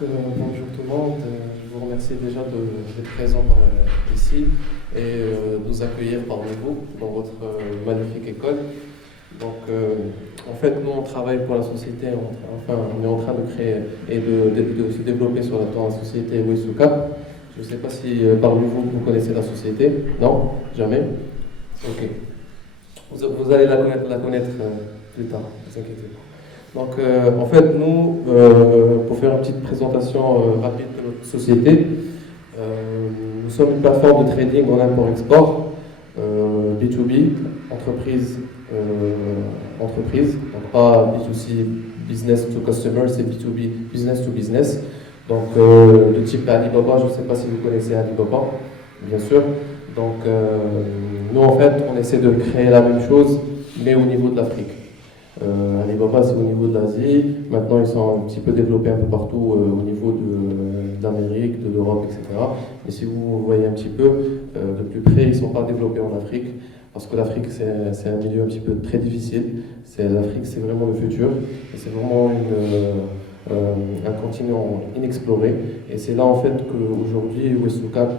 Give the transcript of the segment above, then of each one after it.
Bonjour tout le monde. Je vous remercie déjà d'être présent ici et de nous accueillir parmi vous dans votre magnifique école. Donc, en fait, nous, on travaille pour la société, on est en train de créer et de se développer dans la société Wisuka. Je ne sais pas si parmi vous, vous connaissez la société. Non? Jamais? Ok. Vous allez la connaître plus tard, ne vous inquiétez pas. Donc, en fait, nous, pour faire une petite présentation rapide de notre société, nous sommes une plateforme de trading en import-export, B2B, entreprise, donc pas B2C, business to customer, c'est B2B, business to business. Donc, de type Alibaba, je ne sais pas si vous connaissez Alibaba, bien sûr. Donc, nous, en fait, on essaie de créer la même chose, mais au niveau de l'Afrique. Alibaba, c'est au niveau de l'Asie. Maintenant, ils sont un petit peu développés un peu partout au niveau d'Amérique, de l'Europe, etc. Mais si vous voyez un petit peu de plus près, ils ne sont pas développés en Afrique. Parce que l'Afrique, c'est un milieu un petit peu très difficile. L'Afrique, c'est vraiment le futur. Et c'est vraiment un continent inexploré. Et c'est là, en fait, qu'aujourd'hui, Westocap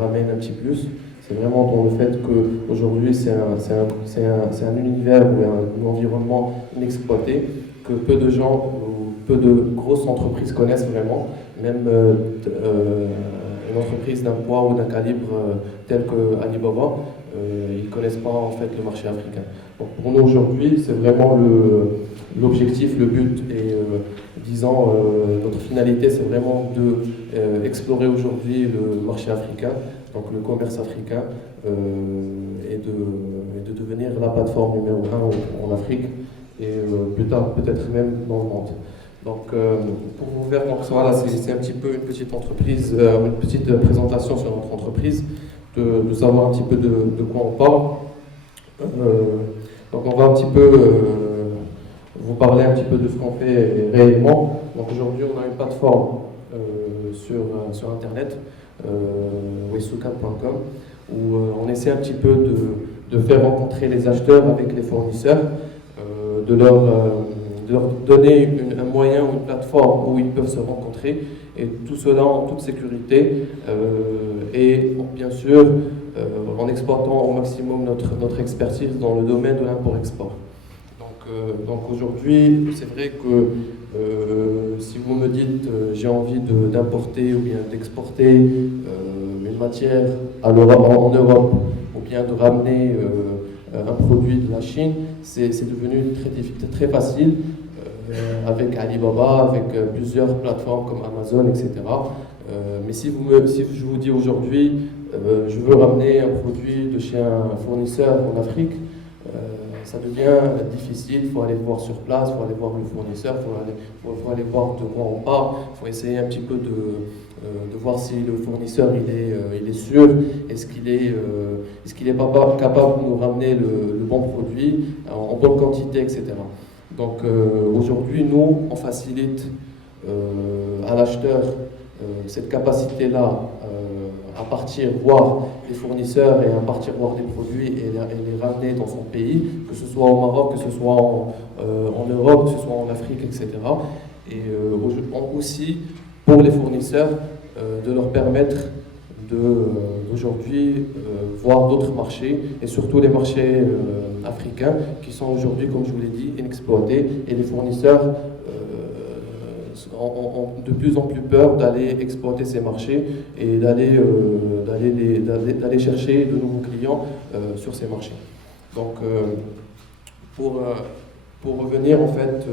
ramène un petit plus. C'est vraiment dans le fait qu'aujourd'hui, c'est un univers ou un environnement inexploité que peu de gens ou peu de grosses entreprises connaissent vraiment. Même une entreprise d'un poids ou d'un calibre tel que Alibaba, ils ne connaissent pas en fait le marché africain. Donc pour nous aujourd'hui, c'est vraiment l'objectif, le but et disons notre finalité, c'est vraiment de explorer aujourd'hui le marché africain, donc le commerce africain, et de devenir la plateforme numéro 1 en Afrique et plus tard peut-être même dans le monde. Donc pour vous faire, donc, voilà, c'est un petit peu une petite entreprise, une petite présentation sur notre entreprise, de savoir un petit peu de quoi on parle. Donc on va un petit peu vous parler un petit peu de ce qu'on fait réellement. Donc aujourd'hui on a une plateforme sur internet, wesouka.com, où on essaie un petit peu de faire rencontrer les acheteurs avec les fournisseurs, de leur donner un moyen ou une plateforme où ils peuvent se rencontrer, et tout cela en toute sécurité et bien sûr en exploitant au maximum notre expertise dans le domaine de l'import-export. Donc aujourd'hui, c'est vrai que si vous me dites j'ai envie d'importer ou bien d'exporter une matière en Europe ou bien de ramener un produit de la Chine, c'est devenu très facile avec Alibaba, avec plusieurs plateformes comme Amazon, etc. Mais si je vous dis aujourd'hui, je veux ramener un produit de chez un fournisseur en Afrique, ça devient difficile. Il faut aller voir sur place, il faut aller voir le fournisseur, il faut aller voir de quoi on parle, il faut essayer un petit peu de voir si le fournisseur il est sûr, est-ce qu'il est pas capable de nous ramener le bon produit en bonne quantité, etc. Donc aujourd'hui, nous, on facilite à l'acheteur cette capacité-là à partir voir les fournisseurs et à partir voir des produits et les ramener dans son pays, que ce soit au Maroc, que ce soit en Europe, que ce soit en Afrique, etc. Et aussi pour les fournisseurs de leur permettre d'aujourd'hui voir d'autres marchés et surtout les marchés africains qui sont aujourd'hui, comme je vous l'ai dit, inexploités, et les fournisseurs ont de plus en plus peur d'aller exploiter ces marchés et d'aller chercher de nouveaux clients sur ces marchés. Donc pour revenir en fait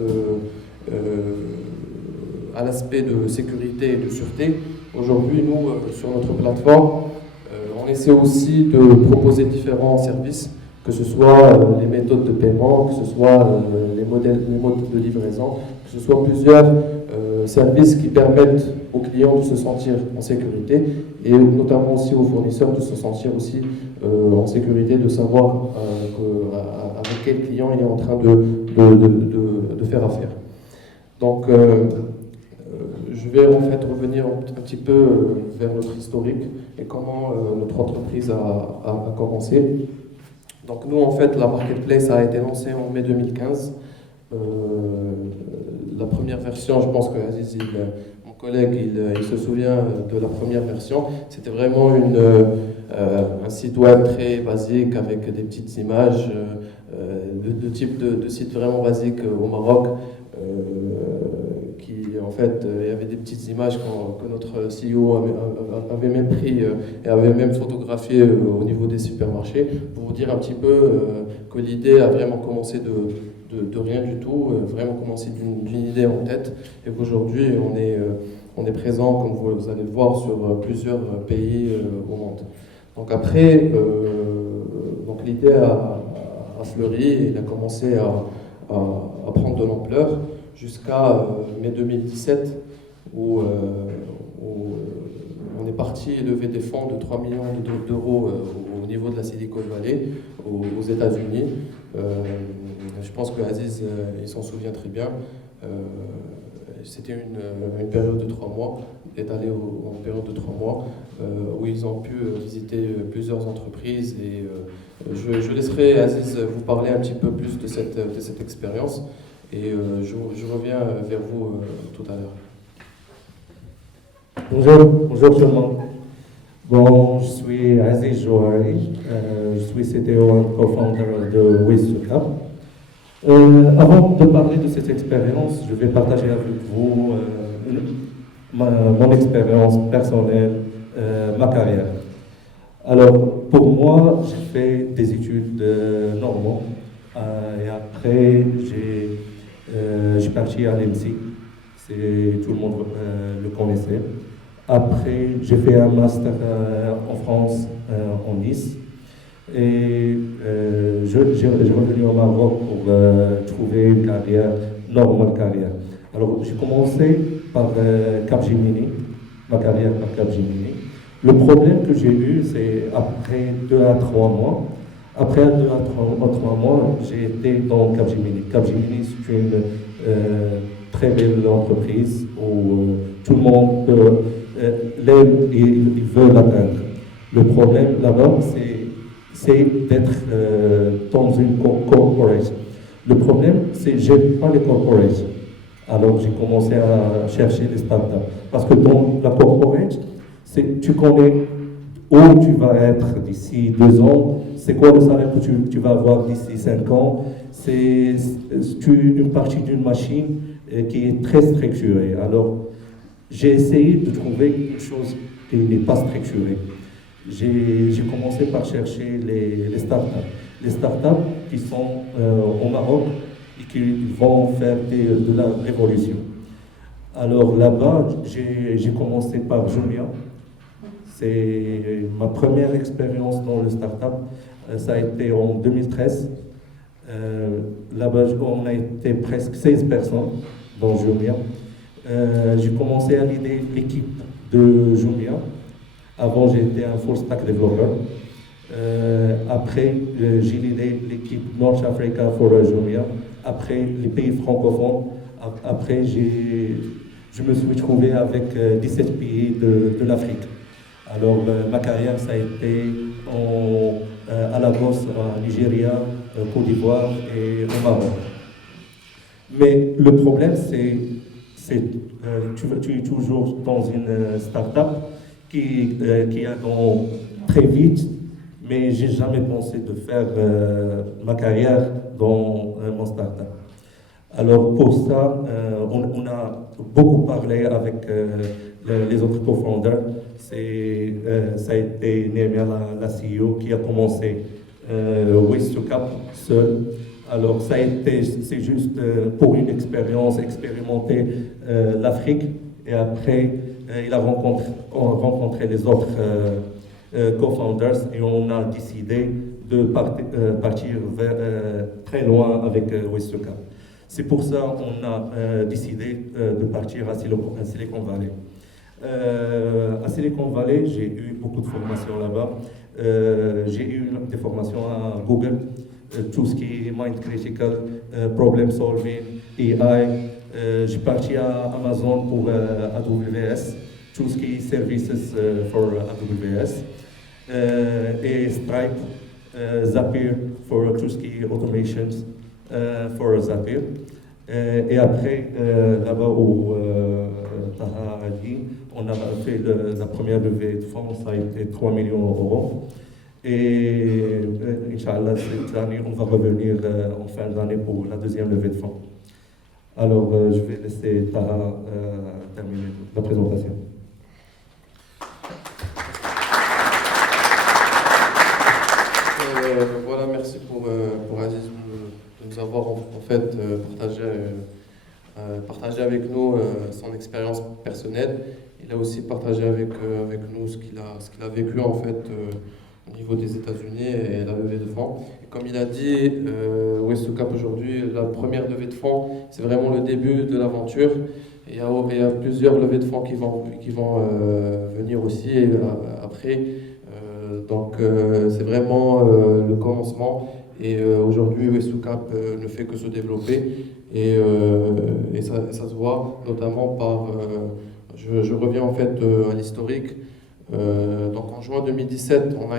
à l'aspect de sécurité et de sûreté, aujourd'hui nous sur notre plateforme on essaie aussi de proposer différents services, que ce soit les méthodes de paiement, que ce soit les modes de livraison, que ce soit plusieurs services qui permettent aux clients de se sentir en sécurité et notamment aussi aux fournisseurs de se sentir aussi en sécurité, de savoir avec quel client il est en train de faire affaire. Donc je vais en fait revenir un petit peu vers notre historique et comment notre entreprise a commencé. Donc nous, en fait, la marketplace a été lancée en mai 2015. La première version, je pense que Aziz, mon collègue il se souvient de la première version. C'était vraiment un site web très basique avec des petites images, de type de site vraiment basique au Maroc. Qui en fait, il y avait des petites images que notre CEO avait même pris et avait même photographié au niveau des supermarchés, pour vous dire un petit peu que l'idée a vraiment commencé de rien du tout, vraiment commencé d'une idée en tête, et qu'aujourd'hui on est présent, comme vous allez le voir, sur plusieurs pays au monde. Donc après, donc l'idée a fleuri, et il a commencé à prendre de l'ampleur, jusqu'à mai 2017, où on est parti lever des fonds de 3 millions d'euros au niveau de la Silicon Valley, aux États-Unis. Je pense que Aziz, il s'en souvient très bien. C'était une période de 3 mois, étalée en période de 3 mois, où ils ont pu visiter plusieurs entreprises. Et je laisserai Aziz vous parler un petit peu plus de cette expérience. Et je reviens vers vous tout à l'heure. Bonjour tout le monde. Bon, je suis Aziz Jouari, je suis CTO et co-founder de Waste2Cap. Avant de parler de cette expérience, je vais partager avec vous mon expérience personnelle, ma carrière. Alors, pour moi, j'ai fait des études normaux et après, je suis parti à l'EMSI, tout le monde le connaissait. Après, j'ai fait un master en France, en Nice. Et je revenu au Maroc pour trouver une carrière, normale carrière. Alors, j'ai commencé par Capgemini, ma carrière par Capgemini. Le problème que j'ai eu, c'est après 2 à 3 mois. Après 2 à 3 mois, j'ai été dans Capgemini. Capgemini, c'est une très belle entreprise où tout le monde l'aime et il veut l'atteindre. Le problème là-bas, c'est d'être dans une corporation. Le problème, c'est que je n'aime pas les corporations. Alors j'ai commencé à chercher les startups. Parce que dans la corporation, tu connais où tu vas être d'ici 2 ans, c'est quoi le salaire que tu vas avoir d'ici 5 ans. C'est une partie d'une machine qui est très structurée. Alors j'ai essayé de trouver une chose qui n'est pas structurée. J'ai commencé par chercher les startups. Les startups qui sont au Maroc et qui vont faire de la révolution. Alors là-bas, j'ai commencé par Jumia. C'est ma première expérience dans le startup. Ça a été en 2013. Là-bas, on a été presque 16 personnes dans Jumia. J'ai commencé à l'idée l'équipe de Jumia. Avant, j'étais un full stack développeur. Après, j'ai l'idée l'équipe North Africa for Jumia. Après, les pays francophones. Après, je me suis trouvé avec 17 pays de l'Afrique. Alors, ma carrière, ça a été à Lagos, en Nigeria, Côte d'Ivoire et au Maroc. Mais le problème, tu es toujours dans une start-up qui avance très vite, mais j'ai jamais pensé de faire ma carrière dans mon start-up. Alors pour ça, on a beaucoup parlé avec les autres co-founders. Ça a été Némia, la CEO, qui a commencé Waste2Cap seul. Alors c'est juste pour une expérience, expérimenter l'Afrique, et après il a rencontré les autres co-founders et on a décidé de partir très loin avec Waste2Cap. C'est pour ça qu'on a décidé de partir à Silicon Valley. À Silicon Valley, j'ai eu beaucoup de formations là-bas. J'ai eu des formations à Google, tout ce qui est Mind Critical, Problem Solving, AI. J'ai parti à Amazon pour AWS, tout ce qui est Services for AWS. Et Stripe, Zapier, pour tout ce qui est Automations for Zapier. Et après, là-bas où Taha a dit, on a fait la première levée de fonds, ça a été 3 millions d'euros. Et Inch'Allah, cette année, on va revenir en fin d'année pour la deuxième levée de fonds. Alors, je vais laisser Taha terminer la présentation. Voilà, merci pour Aziz de nous avoir en fait partagé avec nous son expérience personnelle. Il a aussi partagé avec nous ce qu'il a vécu en fait au niveau des États-Unis et la levée de fonds. Et comme il a dit, West to Cap aujourd'hui, la première levée de fonds, c'est vraiment le début de l'aventure. Il y a plusieurs levées de fonds qui vont venir aussi après. Donc c'est vraiment le commencement. Et aujourd'hui, West to Cap ne fait que se développer. Et ça se voit notamment par... je reviens en fait à l'historique. Donc en juin 2017, on a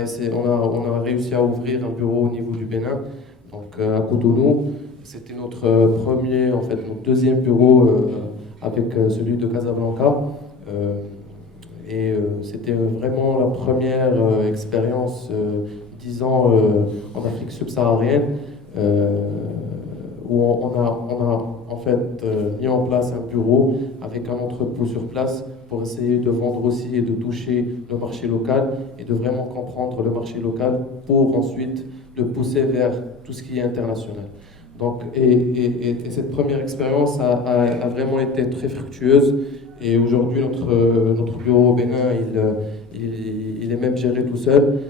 réussi à ouvrir un bureau au niveau du Bénin, donc à Cotonou. C'était notre deuxième bureau avec celui de Casablanca. C'était vraiment la première expérience, 10 ans en Afrique subsaharienne, où on a en fait mis en place un bureau avec un entrepôt sur place pour essayer de vendre aussi et de toucher le marché local et de vraiment comprendre le marché local pour ensuite le pousser vers tout ce qui est international. Donc, et cette première expérience a vraiment été très fructueuse. Et aujourd'hui, notre bureau au Bénin, il est même géré tout seul.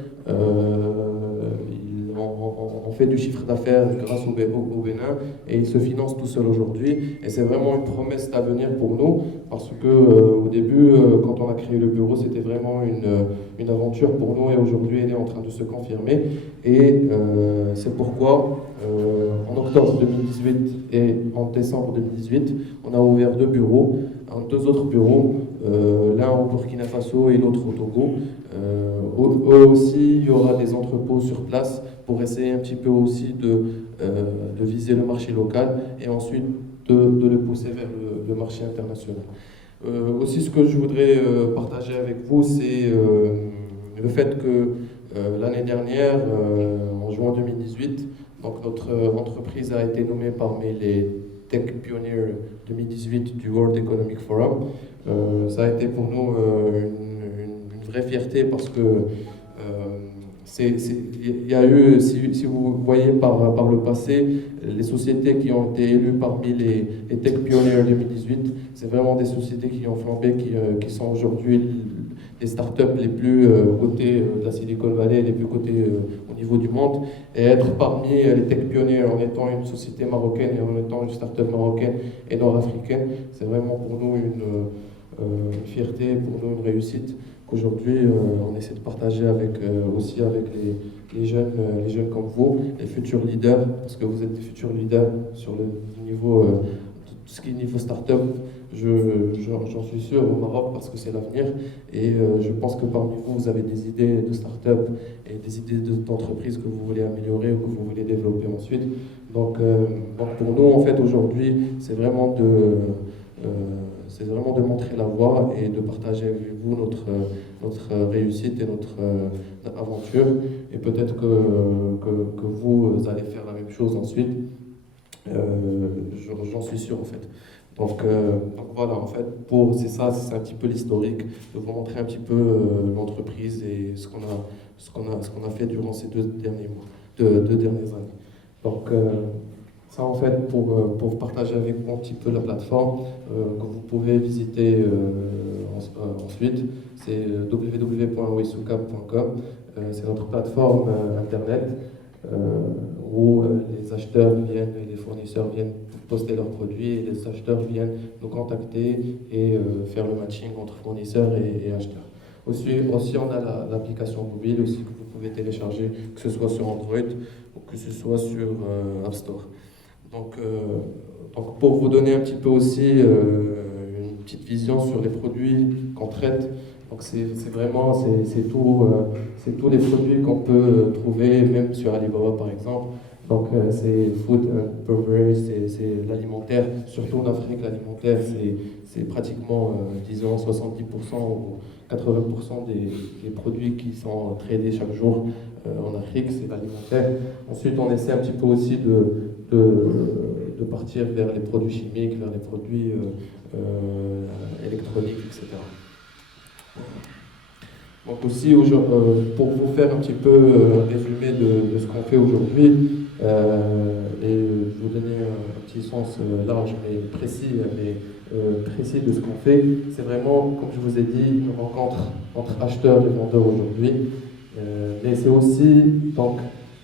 On fait du chiffre d'affaires grâce au Bénin et il se finance tout seul aujourd'hui. Et c'est vraiment une promesse d'avenir pour nous parce que au début, quand on a créé le bureau, c'était vraiment une aventure pour nous et aujourd'hui, elle est en train de se confirmer. Et c'est pourquoi, en octobre 2018 et en décembre 2018, on a ouvert deux autres bureaux, l'un au Burkina Faso et l'autre au Togo. Eux aussi, il y aura des entrepôts sur place pour essayer un petit peu aussi de viser le marché local et ensuite de le pousser vers le marché international. Aussi, ce que je voudrais partager avec vous, c'est le fait que l'année dernière, en juin 2018, donc notre entreprise a été nommée parmi les Tech Pioneers 2018 du World Economic Forum. Ça a été pour nous une vraie fierté parce que il y a eu, si vous voyez par le passé, les sociétés qui ont été élues parmi les Tech Pioneers 2018, c'est vraiment des sociétés qui ont flambé, qui sont aujourd'hui les startups les plus cotées de la Silicon Valley, les plus cotées au niveau du monde. Et être parmi les Tech Pioneers en étant une société marocaine et en étant une startup marocaine et nord-africaine, c'est vraiment pour nous une fierté, pour nous une réussite. Aujourd'hui, on essaie de partager aussi avec les jeunes comme vous, les futurs leaders, parce que vous êtes des futurs leaders sur le niveau, tout ce qui est niveau start-up. J'en suis sûr au Maroc parce que c'est l'avenir et je pense que parmi vous, vous avez des idées de start-up et des idées d'entreprise que vous voulez améliorer ou que vous voulez développer ensuite. Donc pour nous, en fait, aujourd'hui, c'est vraiment de montrer la voie et de partager avec vous notre réussite et notre aventure. Et peut-être que vous allez faire la même chose ensuite. J'en suis sûr, en fait. Donc voilà, en fait, c'est un petit peu l'historique, de vous montrer un petit peu l'entreprise et ce qu'on a fait durant ces deux dernières années. Donc ça, en fait, pour partager avec vous un petit peu la plateforme que vous pouvez visiter ensuite, c'est www.westocap.com. C'est notre plateforme internet où les acheteurs viennent et les fournisseurs viennent poster leurs produits et les acheteurs viennent nous contacter et faire le matching entre fournisseurs et acheteurs. Aussi on a l'application mobile aussi que vous pouvez télécharger, que ce soit sur Android ou que ce soit sur App Store. Donc pour vous donner un petit peu aussi une petite vision sur les produits qu'on traite, donc c'est tous les produits qu'on peut trouver même sur Alibaba par exemple. Donc c'est food and beverage, c'est l'alimentaire, surtout en Afrique, l'alimentaire c'est pratiquement, disons, 70% ou 80% des produits qui sont tradés chaque jour en Afrique, c'est l'alimentaire. Ensuite, on essaie un petit peu aussi de partir vers les produits chimiques, vers les produits électroniques, etc. Donc aussi, pour vous faire un petit peu un résumé de ce qu'on fait aujourd'hui, et vous donner un petit sens large mais précis de ce qu'on fait, c'est vraiment, comme je vous ai dit, une rencontre entre acheteurs et vendeurs aujourd'hui, mais c'est aussi donc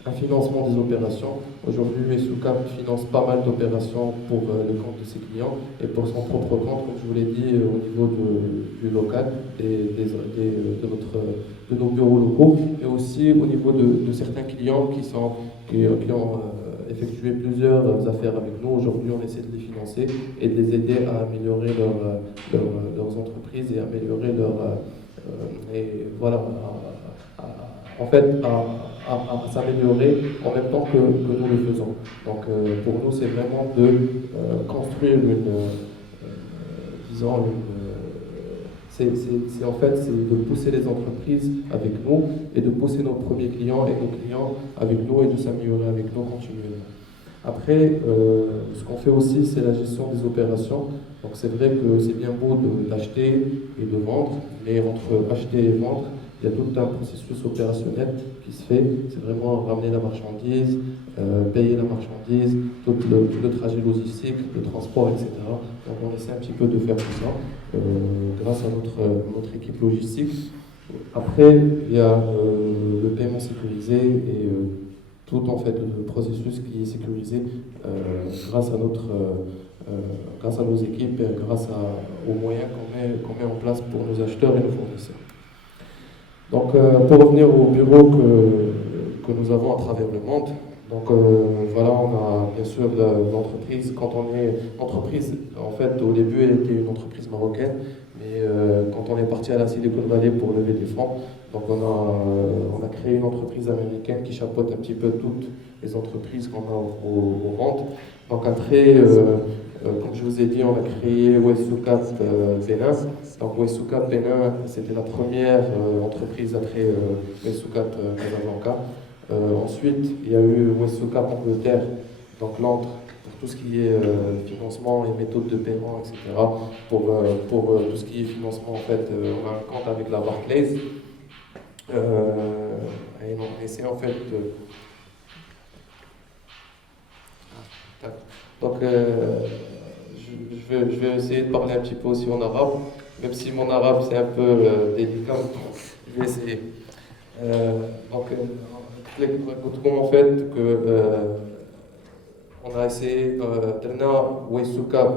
un financement des opérations. Aujourd'hui, Wesoucap finance pas mal d'opérations pour le compte de ses clients et pour son propre compte, comme je vous l'ai dit, au niveau du local, de nos bureaux locaux, et aussi au niveau de certains clients qui ont effectué plusieurs affaires avec nous. Aujourd'hui, on essaie de les financer et de les aider à améliorer leurs entreprises et améliorer et voilà, en fait, à s'améliorer en même temps que nous le faisons. Donc, pour nous, c'est vraiment de construire disons, en fait, c'est de pousser les entreprises avec nous et de pousser nos premiers clients et nos clients avec nous et de s'améliorer avec nous continuellement. Après, ce qu'on fait aussi, c'est la gestion des opérations. Donc c'est vrai que c'est bien beau d'acheter et de vendre, mais entre acheter et vendre, il y a tout un processus opérationnel qui se fait. C'est vraiment ramener la marchandise, payer la marchandise, tout le trajet logistique, le transport, etc. Donc on essaie un petit peu de faire tout ça grâce à notre équipe logistique. Après, il y a le paiement sécurisé et tout en fait le processus qui est sécurisé grâce à nos équipes et grâce aux moyens qu'on met en place pour nos acheteurs et nos fournisseurs. Donc, pour revenir au bureau que nous avons à travers le monde, donc voilà, on a bien sûr l'entreprise. Quand on est entreprise, en fait, au début, elle était une entreprise marocaine, mais quand on est parti à la Silicon Valley pour lever des fonds, donc on a créé une entreprise américaine qui chapeaute un petit peu toutes les entreprises qu'on a au monde. Donc après, comme je vous ai dit, on a créé Wesoucap Bénin. Donc Wesoucap Bénin, c'était la première entreprise après Wesoucap Casablanca. Ensuite, il y a eu Wesoucap Angleterre, donc Londres, pour tout ce qui est financement et méthodes de paiement, etc. Pour tout ce qui est financement, en fait, on a un compte avec la Barclays. Et on essaie en fait de... Donc, je vais essayer de parler un petit peu aussi en arabe, même si mon arabe c'est un peu délicat, je vais essayer. Donc, en fait, on a essayé, Wesoucap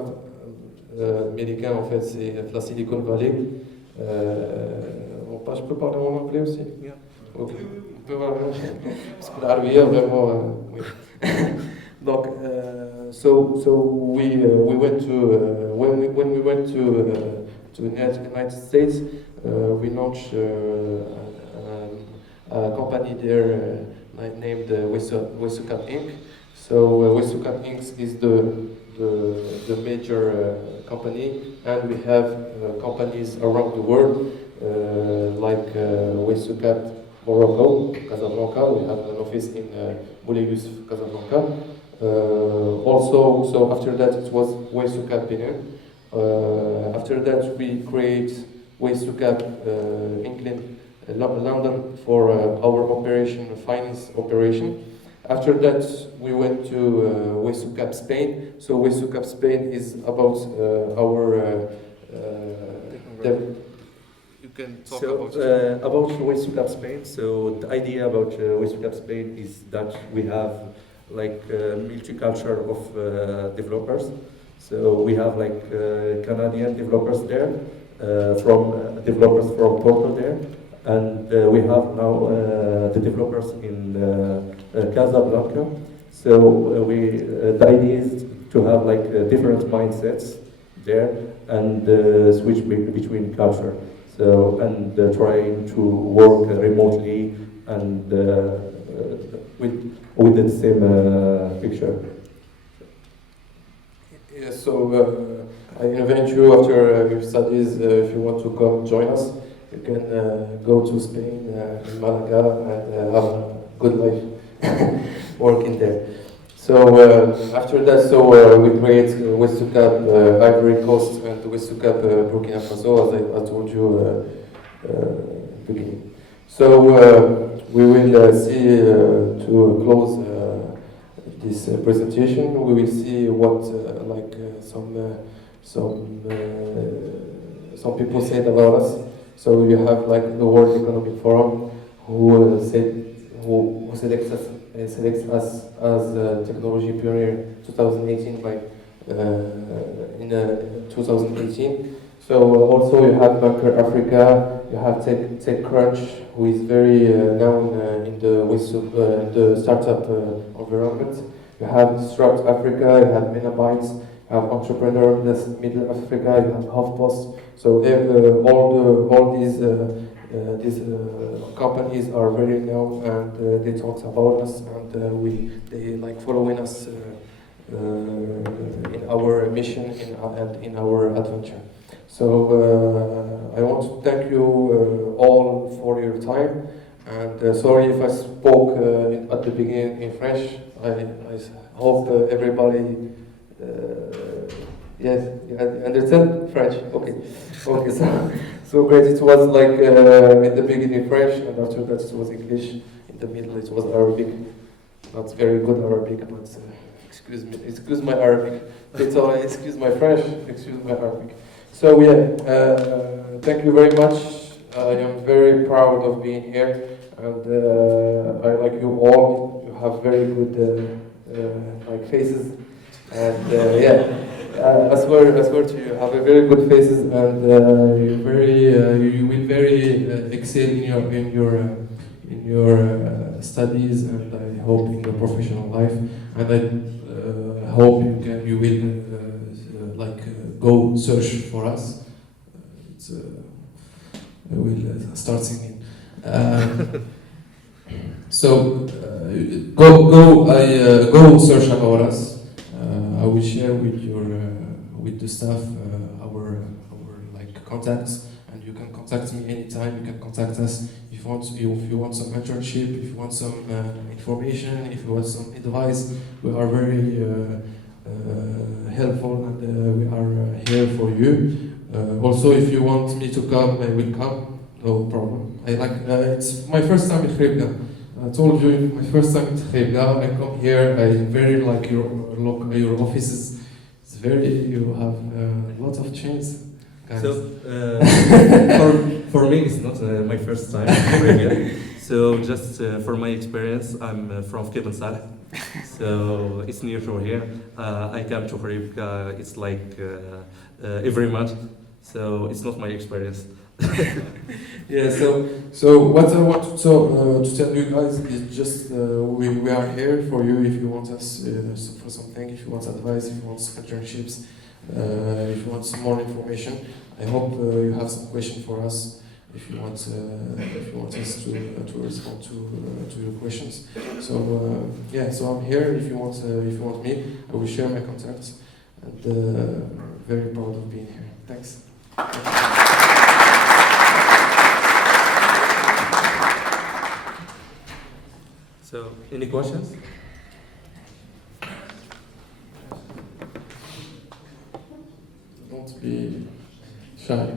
américain, en fait, c'est la Silicon Valley. Je peux parler en anglais aussi? Yeah. Ok. Parce que l'arabe, vraiment, oui. Donc, so we went to when we went to the United States, we launched a company there named Wesoucap Inc. So Wesoucap Inc. is the major company, and we have companies around the world like Wesoucap Morocco, Casablanca. We have an office in Moulay Youssef, Casablanca. So after that it was Wesoucap Benin. After that we create Wesoucap England, London for our operation, finance operation. After that we went to Wesoucap Spain. So Wesoucap Spain is about our you can talk about Wesoucap Spain. So the idea about Wesoucap Spain is that we have like multiculture of developers. So we have like Canadian developers there, from developers from Porto there, and we have now the developers in Casablanca. So the idea is to have like different mindsets there and switch between culture. So trying to work remotely and with with the same picture. Yeah, so I invite you after your studies, if you want to come join us, you can go to Spain, in Malaga, and have a good life working there. So after that, we create Westocap Ivory Coast and Westocap Burkina Faso, as I told you beginning. So we will see to close this presentation. We will see what some people said about us. So we have like the World Economic Forum who selects us as technology pioneer 2018 in 2018. So also you have Banker Africa, you have TechCrunch, who is very known in the startup environment. You have Disrupt Africa, you have Menabytes, you have Entrepreneur Middle Africa, you have HuffPost. So all these companies are very known, and they talk about us, and they like following us in our mission and in our adventure. So I want to thank you all for your time, and sorry if I spoke at the beginning in French. I hope everybody yes, you understand French. Okay, so great. It was like in the beginning French, and after that it was English. In the middle it was Arabic. Not very good Arabic, but excuse my Arabic. Excuse my French. Excuse my Arabic. So yeah, thank you very much. I am very proud of being here, and I like you all. You have very good like faces, and yeah. I swear to you, have a very good faces, and you will very excel in your studies, and I hope in your professional life, and I hope you will go search for us. I will start singing. So go search about us. I will share with the staff our like contacts, and you can contact me anytime. You can contact us if you want some internship, if you want some information, if you want some advice. We are very helpful, and we are here for you. Also, if you want me to come, I will come. No problem. It's my first time in Khribga. I told you, my first time in Khribga. I come here. I very like your offices. It's very, you have a lot of change, guys. So for me, it's not my first time in Khribga. So just for my experience, I'm from Kibn Saleh. So it's near to here. I come to Khribga. It's like every month. So it's not my experience. Yeah, so what I want to tell you guys is just we are here for you if you want us for something, if you want advice, if you want internships, if you want some more information. I hope you have some question for us. If you want us to respond to your questions. So yeah, so I'm here. If you want me, I will share my contacts, and very proud of being here. Thanks. So, any questions? Don't be shy.